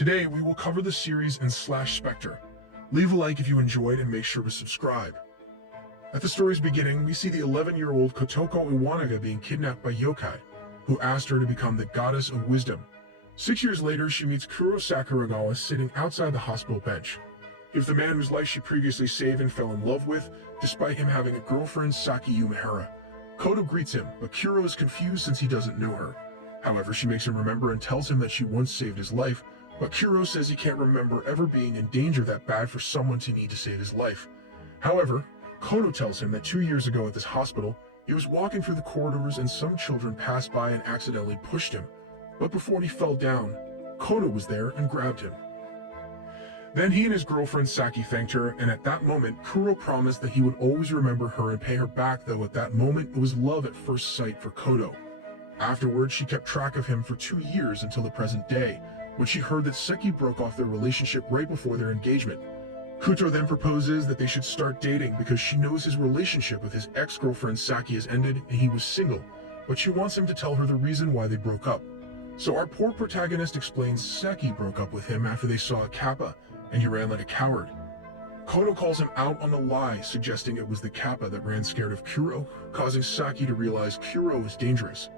Today, we will cover the series in Slash Spectre. Leave a like if you enjoyed and make sure to subscribe. At the story's beginning, we see the 11-year-old Kotoko Iwanaga being kidnapped by yokai, who asked her to become the goddess of wisdom. 6 years later, she meets Kuro Sakuragawa sitting outside the hospital bench. He was the man whose life she previously saved and fell in love with, despite him having a girlfriend, Saki Yumehara. Koto greets him, but Kuro is confused since he doesn't know her. However, she makes him remember and tells him that she once saved his life, but Kuro says he can't remember ever being in danger that bad for someone to need to save his life. However, Koto tells him that 2 years ago at this hospital, he was walking through the corridors and some children passed by and accidentally pushed him. But before he fell down, Koto was there and grabbed him. Then he and his girlfriend Saki thanked her, and at that moment, Kuro promised that he would always remember her and pay her back, though at that moment it was love at first sight for Koto. Afterwards, she kept track of him for 2 years until the present day, when she heard that Seki broke off their relationship right before their engagement. Kuto then proposes that they should start dating because she knows his relationship with his ex-girlfriend Saki has ended and he was single, but she wants him to tell her the reason why they broke up. So our poor protagonist explains Seki broke up with him after they saw a kappa, and he ran like a coward. Koto calls him out on the lie, suggesting it was the kappa that ran scared of Kuro, causing Saki to realize Kuro is dangerous.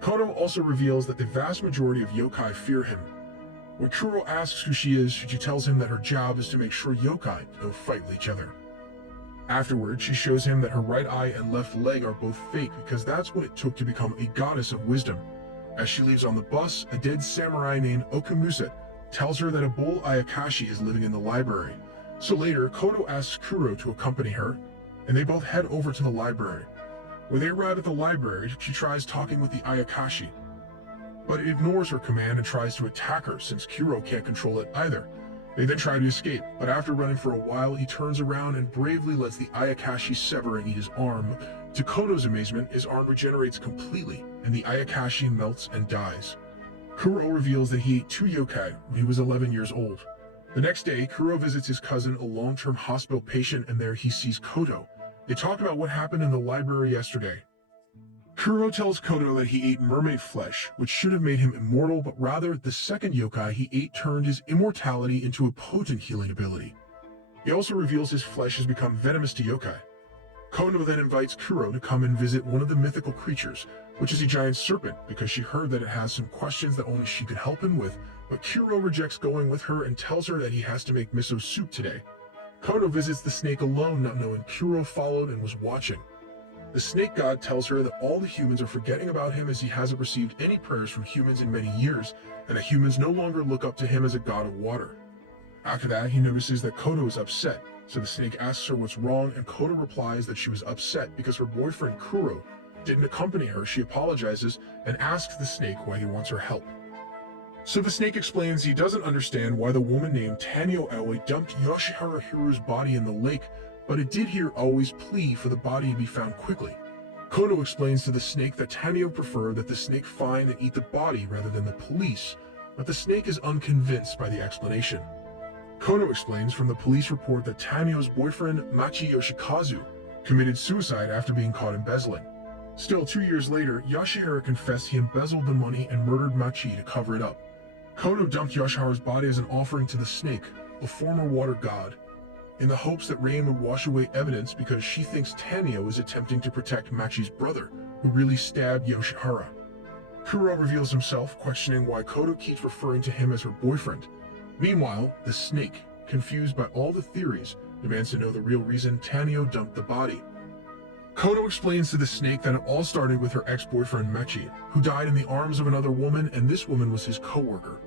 Koto also reveals that the vast majority of yokai fear him. When Kuro asks who she is, she tells him that her job is to make sure yokai don't fight with each other. Afterwards, she shows him that her right eye and left leg are both fake because that's what it took to become a goddess of wisdom. As she leaves on the bus, a dead samurai named Okamusa tells her that a bull Ayakashi is living in the library. So later, Koto asks Kuro to accompany her, and they both head over to the library. When they arrive at the library, she tries talking with the Ayakashi, but it ignores her command and tries to attack her since Kuro can't control it either. They then try to escape, but after running for a while, he turns around and bravely lets the Ayakashi sever and eat his arm. To Koto's amazement, his arm regenerates completely, and the Ayakashi melts and dies. Kuro reveals that he ate 2 yokai when he was 11 years old. The next day, Kuro visits his cousin, a long-term hospital patient, and there he sees Koto. They talk about what happened in the library yesterday. Kuro tells Koto that he ate mermaid flesh, which should have made him immortal, but rather the second yokai he ate turned his immortality into a potent healing ability. He also reveals his flesh has become venomous to yokai. Koto then invites Kuro to come and visit one of the mythical creatures, which is a giant serpent, because she heard that it has some questions that only she could help him with, but Kuro rejects going with her and tells her that he has to make miso soup today. Koto visits the snake alone, not knowing Kuro followed and was watching. The snake god tells her that all the humans are forgetting about him as he hasn't received any prayers from humans in many years, and that humans no longer look up to him as a god of water. After that, he notices that Koto is upset, so the snake asks her what's wrong, and Koto replies that she was upset because her boyfriend Kuro didn't accompany her. She apologizes and asks the snake why he wants her help. So the snake explains he doesn't understand why the woman named Tanio Aoi dumped Yoshihara Hiru's body in the lake, but it did hear Aoi's plea for the body to be found quickly. Koto explains to the snake that Tanio preferred that the snake find and eat the body rather than the police, but the snake is unconvinced by the explanation. Koto explains from the police report that Tanio's boyfriend, Machi Yoshikazu, committed suicide after being caught embezzling. Still, 2 years later, Yoshihara confessed he embezzled the money and murdered Machi to cover it up. Koto dumped Yoshihara's body as an offering to the snake, a former water god, in the hopes that rain would wash away evidence because she thinks Tanio is attempting to protect Machi's brother, who really stabbed Yoshihara. Kuro reveals himself, questioning why Koto keeps referring to him as her boyfriend. Meanwhile, the snake, confused by all the theories, demands to know the real reason Tanio dumped the body. Koto explains to the snake that it all started with her ex-boyfriend Machi, who died in the arms of another woman, and this woman was his co-worker.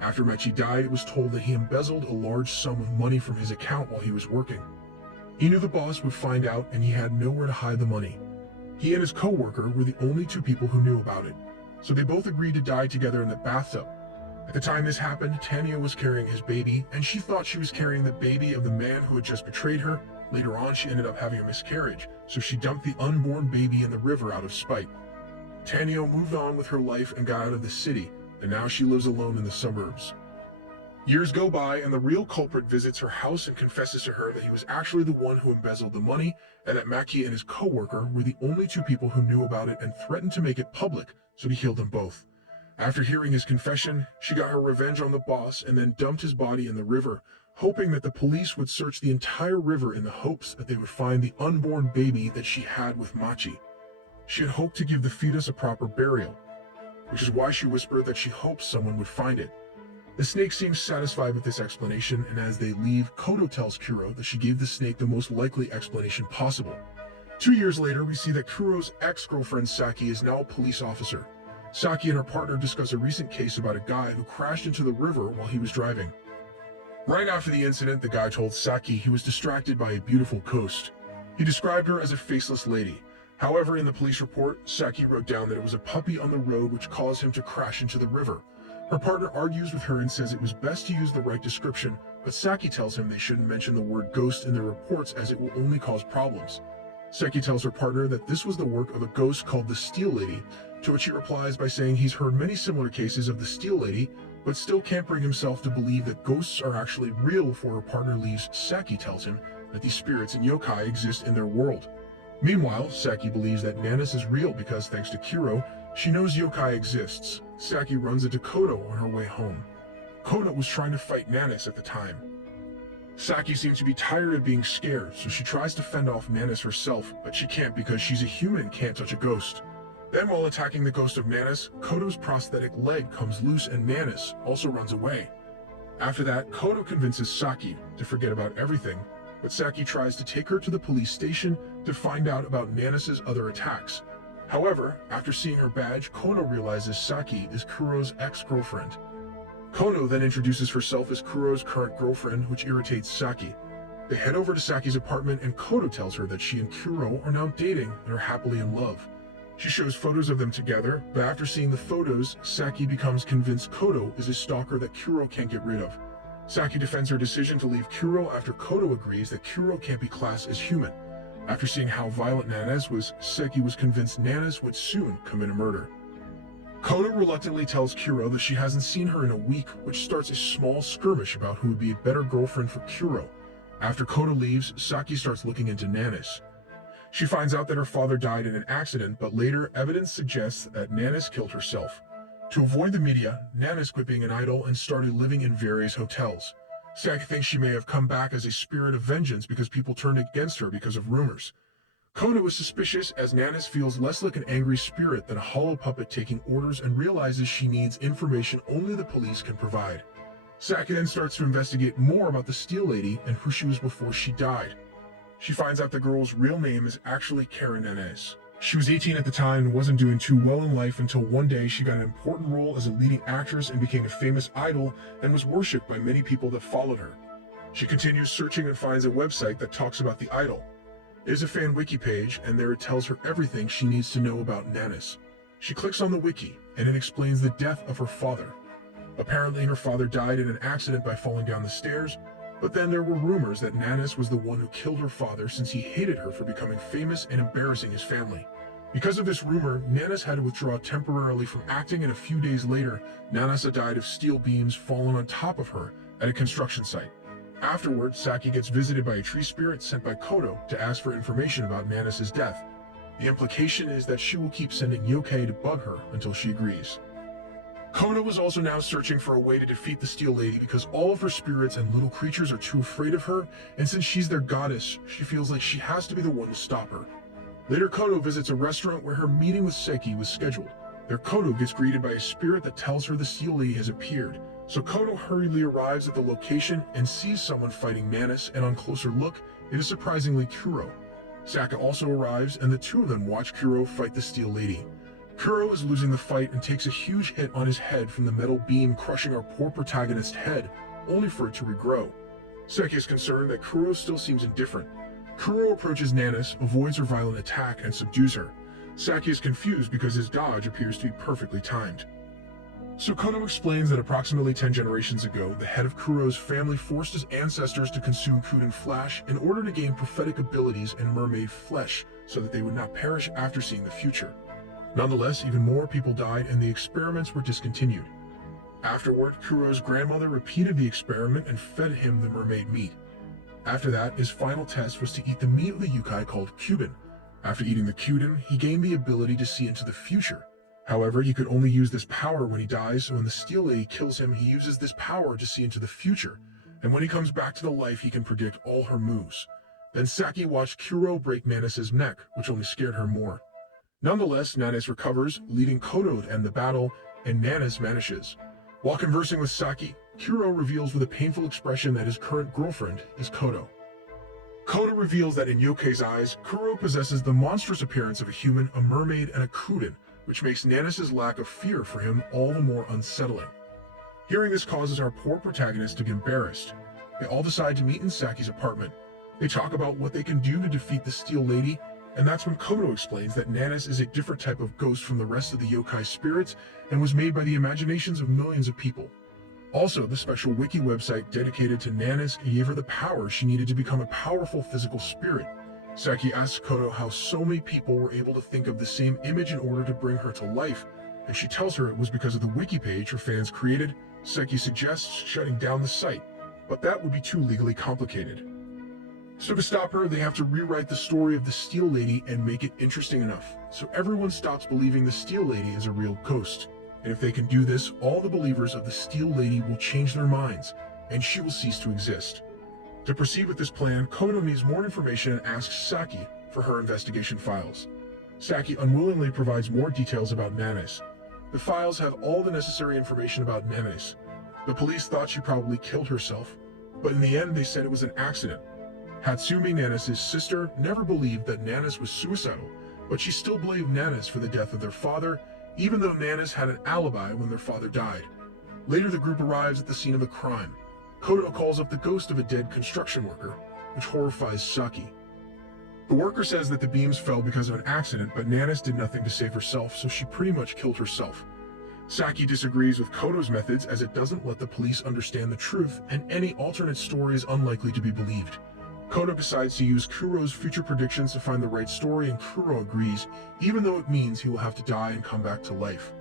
After Machi died, it was told that he embezzled a large sum of money from his account while he was working. He knew the boss would find out, and he had nowhere to hide the money. He and his co-worker were the only 2 people who knew about it, so they both agreed to die together in the bathtub. At the time this happened, Tanio was carrying his baby, and she thought she was carrying the baby of the man who had just betrayed her. Later on, she ended up having a miscarriage, so she dumped the unborn baby in the river out of spite. Tanio moved on with her life and got out of the city, and now she lives alone in the suburbs. Years go by, and the real culprit visits her house and confesses to her that he was actually the one who embezzled the money, and that Maki and his co-worker were the only 2 people who knew about it and threatened to make it public, so he killed them both. After hearing his confession, she got her revenge on the boss and then dumped his body in the river, hoping that the police would search the entire river in the hopes that they would find the unborn baby that she had with Machi. She had hoped to give the fetus a proper burial, which is why she whispered that she hoped someone would find it. The snake seems satisfied with this explanation, and as they leave, Koto tells Kuro that she gave the snake the most likely explanation possible. 2 years later, we see that Kuro's ex-girlfriend Saki is now a police officer. Saki and her partner discuss a recent case about a guy who crashed into the river while he was driving. Right after the incident, the guy told Saki he was distracted by a beautiful coast. He described her as a faceless lady. However, in the police report, Saki wrote down that it was a puppy on the road which caused him to crash into the river. Her partner argues with her and says it was best to use the right description, but Saki tells him they shouldn't mention the word ghost in their reports as it will only cause problems. Saki tells her partner that this was the work of a ghost called the Steel Lady, to which he replies by saying he's heard many similar cases of the Steel Lady, but still can't bring himself to believe that ghosts are actually real before her partner leaves. Saki tells him that these spirits and yokai exist in their world. Meanwhile, Saki believes that Nanis is real because, thanks to Kuro, she knows yokai exists. Saki runs into Koto on her way home. Koto was trying to fight Nanis at the time. Saki seems to be tired of being scared, so she tries to fend off Nanis herself, but she can't because she's a human and can't touch a ghost. Then while attacking the ghost of Nanis, Koto's prosthetic leg comes loose and Nanis also runs away. After that, Koto convinces Saki to forget about everything, but Saki tries to take her to the police station to find out about Nanis's other attacks. However, after seeing her badge, Koto realizes Saki is Kuro's ex-girlfriend. Koto then introduces herself as Kuro's current girlfriend, which irritates Saki. They head over to Saki's apartment and Koto tells her that she and Kuro are now dating and are happily in love. She shows photos of them together, but after seeing the photos, Saki becomes convinced Koto is a stalker that Kuro can't get rid of. Saki defends her decision to leave Kuro after Koto agrees that Kuro can't be classed as human. After seeing how violent Nanis was, Saki was convinced Nanis would soon commit a murder. Koto reluctantly tells Kuro that she hasn't seen her in a week, which starts a small skirmish about who would be a better girlfriend for Kuro. After Koto leaves, Saki starts looking into Nanis. She finds out that her father died in an accident, but later evidence suggests that Nanis killed herself. To avoid the media, Nanis quit being an idol and started living in various hotels. Saki thinks she may have come back as a spirit of vengeance because people turned against her because of rumors. Koto is suspicious as Nanis feels less like an angry spirit than a hollow puppet taking orders and realizes she needs information only the police can provide. Saki then starts to investigate more about the Steel Lady and who she was before she died. She finds out the girl's real name is actually Karen Nanis. She was 18 at the time and wasn't doing too well in life until one day she got an important role as a leading actress and became a famous idol and was worshipped by many people that followed her. She continues searching and finds a website that talks about the idol. It is a fan wiki page, and there it tells her everything she needs to know about Nanis. She clicks on the wiki, and it explains the death of her father. Apparently, her father died in an accident by falling down the stairs, but then there were rumors that Nanis was the one who killed her father since he hated her for becoming famous and embarrassing his family. Because of this rumor, Nanis had to withdraw temporarily from acting, and a few days later, Nanis died of steel beams falling on top of her at a construction site. Afterward, Saki gets visited by a tree spirit sent by Koto to ask for information about Nanis' death. The implication is that she will keep sending yokai to bug her until she agrees. Koto is also now searching for a way to defeat the Steel Lady because all of her spirits and little creatures are too afraid of her, and since she's their goddess, she feels like she has to be the one to stop her. Later, Koto visits a restaurant where her meeting with Seki was scheduled. There, Koto gets greeted by a spirit that tells her the Steel Lady has appeared. So Koto hurriedly arrives at the location and sees someone fighting Nanis, and on closer look, it is surprisingly Kuro. Saka also arrives, and the two of them watch Kuro fight the Steel Lady. Kuro is losing the fight and takes a huge hit on his head from the metal beam, crushing our poor protagonist's head, only for it to regrow. Seki is concerned that Kuro still seems indifferent. Kuro approaches Nanis, avoids her violent attack, and subdues her. Saki is confused because his dodge appears to be perfectly timed. So Koto explains that approximately 10 generations ago, the head of Kuro's family forced his ancestors to consume Kuden flesh in order to gain prophetic abilities and mermaid flesh so that they would not perish after seeing the future. Nonetheless, even more people died and the experiments were discontinued. Afterward, Kuro's grandmother repeated the experiment and fed him the mermaid meat. After that, his final test was to eat the meat of the yokai called Kuden. After eating the Kuden, he gained the ability to see into the future. However, he could only use this power when he dies, so when the Steel Lady kills him, he uses this power to see into the future, and when he comes back to the life, he can predict all her moves. Then Saki watched Kuro break Nanis' neck, which only scared her more. Nonetheless, Nanis recovers, leaving Kodo to end the battle, and Nanis vanishes. While conversing with Saki, Kuro reveals with a painful expression that his current girlfriend is Kodo. Kodo reveals that in Yokei's eyes, Kuro possesses the monstrous appearance of a human, a mermaid, and a Kuden, which makes Nanis' lack of fear for him all the more unsettling. Hearing this causes our poor protagonist to get embarrassed. They all decide to meet in Saki's apartment. They talk about what they can do to defeat the Steel Lady, and that's when Kodo explains that Nanis is a different type of ghost from the rest of the yokai spirits and was made by the imaginations of millions of people. Also, the special wiki website dedicated to Nanis gave her the power she needed to become a powerful physical spirit. Saki asks Kodo how so many people were able to think of the same image in order to bring her to life, and she tells her it was because of the wiki page her fans created. Saki suggests shutting down the site, but that would be too legally complicated. So to stop her, they have to rewrite the story of the Steel Lady and make it interesting enough, so everyone stops believing the Steel Lady is a real ghost. And if they can do this, all the believers of the Steel Lady will change their minds, and she will cease to exist. To proceed with this plan, Kodo needs more information and asks Saki for her investigation files. Saki unwillingly provides more details about Nanis. The files have all the necessary information about Nanis. The police thought she probably killed herself, but in the end they said it was an accident. Hatsumi, Nanis' sister, never believed that Nanis was suicidal, but she still blamed Nanis for the death of their father, even though Nanis had an alibi when their father died. Later, the group arrives at the scene of the crime. Kodo calls up the ghost of a dead construction worker, which horrifies Saki. The worker says that the beams fell because of an accident, but Nanis did nothing to save herself, so she pretty much killed herself. Saki disagrees with Kodo's methods as it doesn't let the police understand the truth, and any alternate story is unlikely to be believed. Kodo decides to use Kuro's future predictions to find the right story, and Kuro agrees, even though it means he will have to die and come back to life.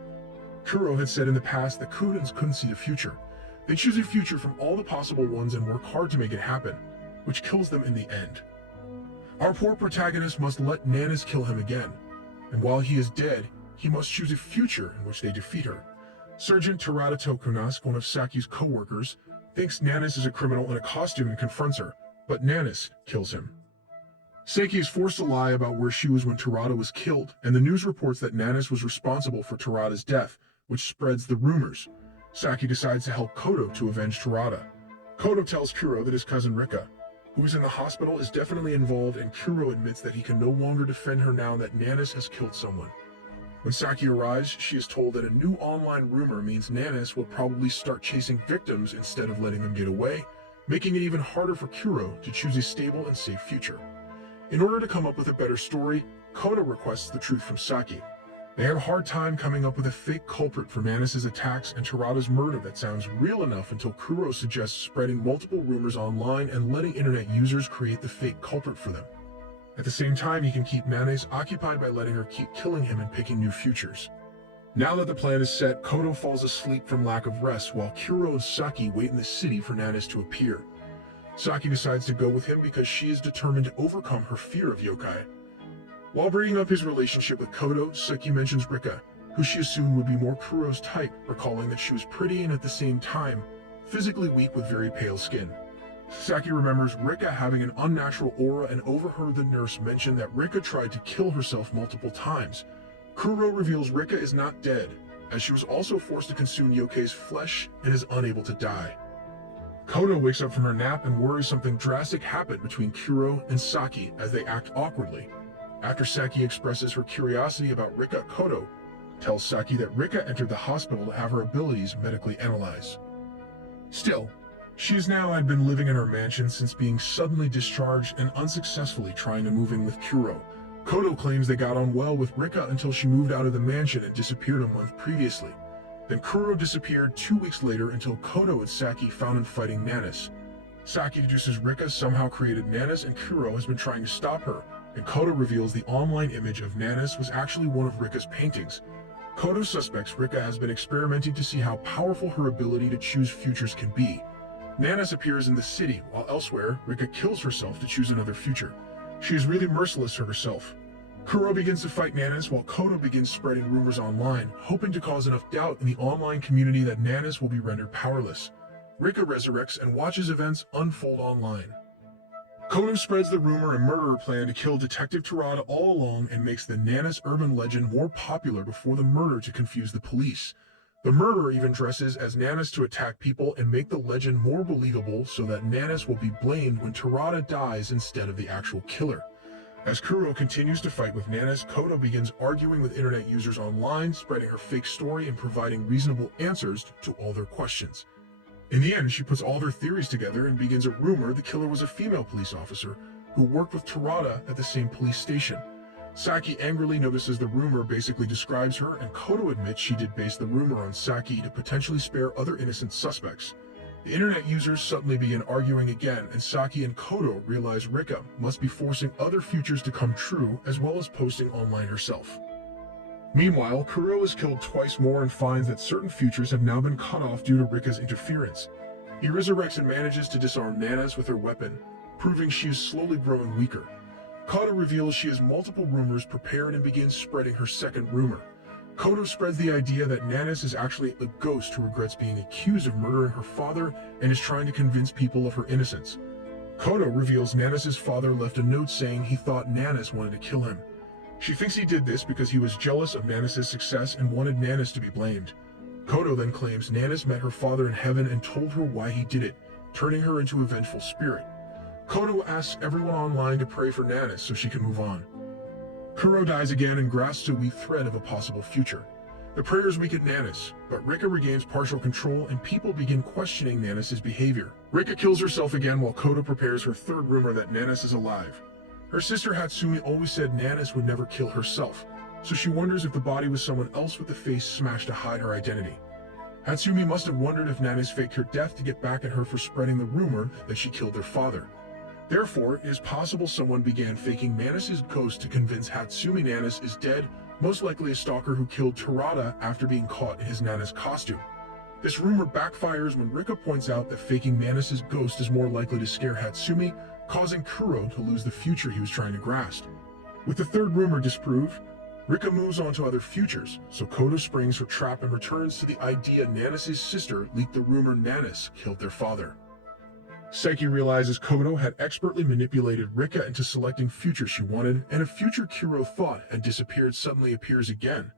Kuro had said in the past that Kudens couldn't see the future. They choose a future from all the possible ones and work hard to make it happen, which kills them in the end. Our poor protagonist must let Nanis kill him again, and while he is dead, he must choose a future in which they defeat her. Sergeant Terada Tokunask, one of Saki's co-workers, thinks Nanis is a criminal in a costume and confronts her, but Nanis kills him. Saki is forced to lie about where she was when Terada was killed, and the news reports that Nanis was responsible for Terada's death, which spreads the rumors. Saki decides to help Kodo to avenge Terada. Kodo tells Kuro that his cousin Rika, who is in the hospital, is definitely involved, and Kuro admits that he can no longer defend her now that Nanis has killed someone. When Saki arrives, she is told that a new online rumor means Nanis will probably start chasing victims instead of letting them get away, making it even harder for Kuro to choose a stable and safe future. In order to come up with a better story, Kodo requests the truth from Saki. They have a hard time coming up with a fake culprit for Nanis' attacks and Terada's murder that sounds real enough until Kuro suggests spreading multiple rumors online and letting internet users create the fake culprit for them. At the same time, he can keep Nanis occupied by letting her keep killing him and picking new futures. Now that the plan is set, Kodo falls asleep from lack of rest while Kuro and Saki wait in the city for Nanis to appear. Saki decides to go with him because she is determined to overcome her fear of yokai. While bringing up his relationship with Kodo, Saki mentions Rika, who she assumed would be more Kuro's type, recalling that she was pretty and at the same time, physically weak with very pale skin. Saki remembers Rika having an unnatural aura and overheard the nurse mention that Rika tried to kill herself multiple times. Kuro reveals Rika is not dead, as she was also forced to consume Yokei's flesh and is unable to die. Kodo wakes up from her nap and worries something drastic happened between Kuro and Saki as they act awkwardly. After Saki expresses her curiosity about Rika, Kodo tells Saki that Rika entered the hospital to have her abilities medically analyzed. Still, she has now had been living in her mansion since being suddenly discharged and unsuccessfully trying to move in with Kuro. Kodo claims they got on well with Rika until she moved out of the mansion and disappeared a month previously. Then Kuro disappeared 2 weeks later until Kodo and Saki found him fighting Nanis. Saki deduces Rika somehow created Nanis and Kuro has been trying to stop her, and Kodo reveals the online image of Nanis was actually one of Rika's paintings. Kodo suspects Rika has been experimenting to see how powerful her ability to choose futures can be. Nanis appears in the city, while elsewhere, Rika kills herself to choose another future. She is really merciless to herself. Kuro begins to fight Nanas while Kodo begins spreading rumors online, hoping to cause enough doubt in the online community that Nanas will be rendered powerless. Rika resurrects and watches events unfold online. Kodo spreads the rumor and murderer plan to kill Detective Terada all along and makes the Nanas urban legend more popular before the murder to confuse the police. The murderer even dresses as Nanas to attack people and make the legend more believable so that Nanas will be blamed when Terada dies instead of the actual killer. As Kuro continues to fight with Nanas, Kodo begins arguing with internet users online, spreading her fake story and providing reasonable answers to all their questions. In the end, she puts all their theories together and begins a rumor the killer was a female police officer who worked with Terada at the same police station. Saki angrily notices the rumor basically describes her, and Kodo admits she did base the rumor on Saki to potentially spare other innocent suspects. The internet users suddenly begin arguing again, and Saki and Kodo realize Rika must be forcing other futures to come true as well as posting online herself. Meanwhile, Kuro is killed twice more and finds that certain futures have now been cut off due to Rika's interference. He resurrects and manages to disarm Nanas with her weapon, proving she is slowly growing weaker. Kodo reveals she has multiple rumors prepared and begins spreading her second rumor. Kodo spreads the idea that Nanas is actually a ghost who regrets being accused of murdering her father and is trying to convince people of her innocence. Kodo reveals Nanas' father left a note saying he thought Nanas wanted to kill him. She thinks he did this because he was jealous of Nanas' success and wanted Nanas to be blamed. Kodo then claims Nanas met her father in heaven and told her why he did it, turning her into a vengeful spirit. Kodo asks everyone online to pray for Nanas so she can move on. Kuro dies again and grasps a weak thread of a possible future. The prayers weaken Nanas, but Rika regains partial control and people begin questioning Nanas' behavior. Rika kills herself again while Kodo prepares her third rumor that Nanas is alive. Her sister Hatsumi always said Nanas would never kill herself, so she wonders if the body was someone else with the face smashed to hide her identity. Hatsumi must have wondered if Nanas faked her death to get back at her for spreading the rumor that she killed their father. Therefore, it is possible someone began faking Nanas' ghost to convince Hatsumi Nanas is dead, most likely a stalker who killed Terada after being caught in his Nanas costume. This rumor backfires when Rika points out that faking Nanas' ghost is more likely to scare Hatsumi, causing Kuro to lose the future he was trying to grasp. With the third rumor disproved, Rika moves on to other futures, so Kodo springs her trap and returns to the idea Nanas' sister leaked the rumor Nanas killed their father. Saiki realizes Kodo had expertly manipulated Rika into selecting futures she wanted, and a future Kuro thought had disappeared suddenly appears again.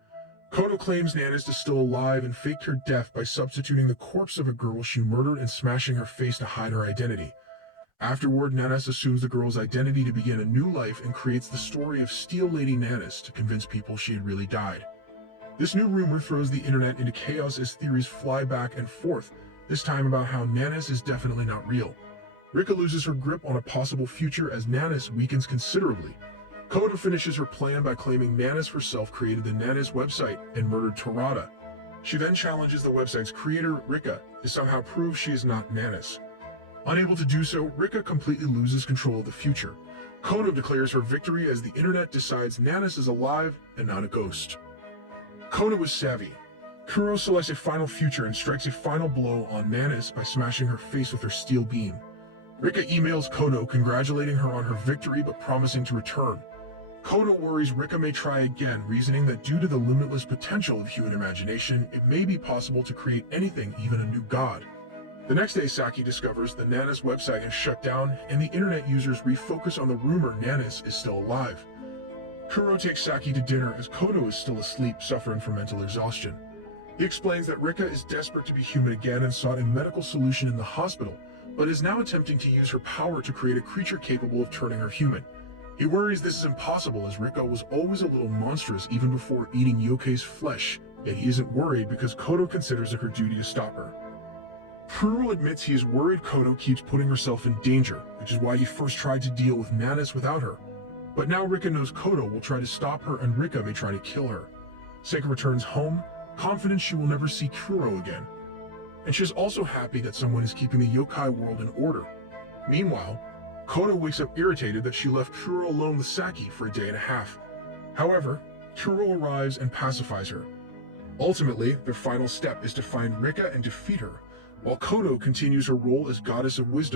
Kodo claims Nanas is still alive and faked her death by substituting the corpse of a girl she murdered and smashing her face to hide her identity. Afterward, Nanas assumes the girl's identity to begin a new life and creates the story of Steel Lady Nanas to convince people she had really died. This new rumor throws the internet into chaos as theories fly back and forth, this time about how Nanas is definitely not real. Rika loses her grip on a possible future as Nanas weakens considerably. Kodo finishes her plan by claiming Nanas herself created the Nanas website and murdered Terada. She then challenges the website's creator, Rika, to somehow prove she is not Nanas. Unable to do so, Rika completely loses control of the future. Kodo declares her victory as the internet decides Nanas is alive and not a ghost. Kodo is savvy. Kuro selects a final future and strikes a final blow on Nanas by smashing her face with her steel beam. Rika emails Kodo congratulating her on her victory but promising to return. Kodo worries Rika may try again, reasoning that due to the limitless potential of human imagination, it may be possible to create anything, even a new god. The next day, Saki discovers the Nanas website is shut down and the internet users refocus on the rumor Nanas is still alive. Kuro takes Saki to dinner as Kodo is still asleep, suffering from mental exhaustion. He explains that Rika is desperate to be human again and sought a medical solution in the hospital, but is now attempting to use her power to create a creature capable of turning her human. He worries this is impossible as Rika was always a little monstrous even before eating Yokkei's flesh, yet he isn't worried because Kodo considers it her duty to stop her. Kuro admits he is worried Kodo keeps putting herself in danger, which is why he first tried to deal with Nanas without her. But now Rika knows Kodo will try to stop her and Rika may try to kill her. Seika returns home, confident she will never see Kuro again. And she is also happy that someone is keeping the yokai world in order. Meanwhile, Kodo wakes up irritated that she left Kuro alone with Saki for a day and a half. However, Kuro arrives and pacifies her. Ultimately, their final step is to find Rika and defeat her, while Kodo continues her role as Goddess of Wisdom.